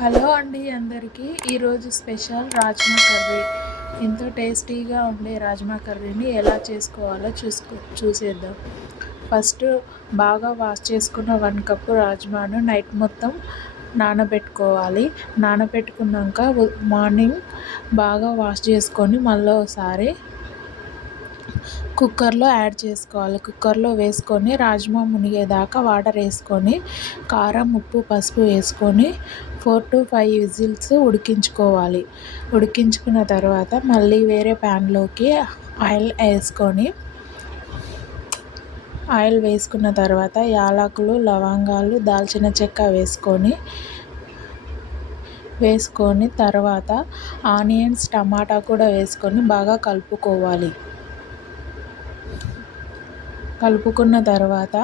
Hello అండి అందరికీ. ఈరోజు స్పెషల్ రాజ్మా కర్రీ. ఎంతో టేస్టీగా ఉండే రాజ్మా కర్రీని ఎలా చేసుకోవాలో చూసేద్దాం. ఫస్ట్ బాగా వాష్ చేసుకున్న 1 కప్పు రాజ్మాను నైట్ మొత్తం నానబెట్టుకోవాలి. నానబెట్టుకున్నాక మార్నింగ్ బాగా వాష్ చేసుకొని మళ్ళీ ఒకసారి కుక్కర్లో యాడ్ చేసుకోవాలి. కుక్కర్లో వేసుకొని రాజ్మా మునిగేదాకా వాటర్ వేసుకొని కారం, ఉప్పు, పసుపు వేసుకొని 4 to 5 విజిల్స్ ఉడికించుకోవాలి. ఉడికించుకున్న తర్వాత మళ్ళీ వేరే ప్యాన్లోకి ఆయిల్ వేసుకున్న తర్వాత యాలకులు, లవంగాలు, దాల్చిన చెక్క వేసుకొని తర్వాత ఆనియన్స్, టమాటా కూడా వేసుకొని బాగా కలుపుకోవాలి. కలుపుకున్న తర్వాత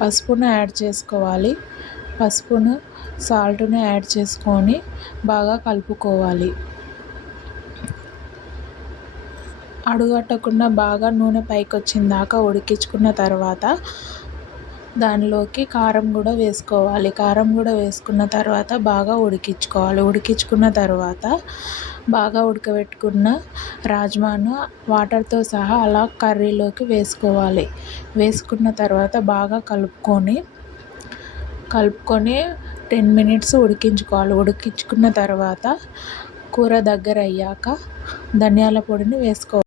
పసుపును యాడ్ చేసుకోవాలి. పసుపును, సాల్ట్ను యాడ్ చేసుకొని బాగా కలుపుకోవాలి. అడుగట్టకుండా బాగా నూనె పైకి వచ్చిందాకా ఉడికించుకున్న తర్వాత దానిలోకి కారం కూడా వేసుకోవాలి. కారం కూడా వేసుకున్న తర్వాత బాగా ఉడికించుకోవాలి. ఉడికించుకున్న తర్వాత బాగా ఉడకబెట్టుకున్న రాజ్మాను వాటర్తో సహా అలా కర్రీలోకి వేసుకోవాలి. వేసుకున్న తర్వాత బాగా కలుపుకొని 10 minutes ఉడికించుకోవాలి. ఉడికించుకున్న తర్వాత కూర దగ్గర అయ్యాక ధనియాల పొడిని వేసుకోవాలి.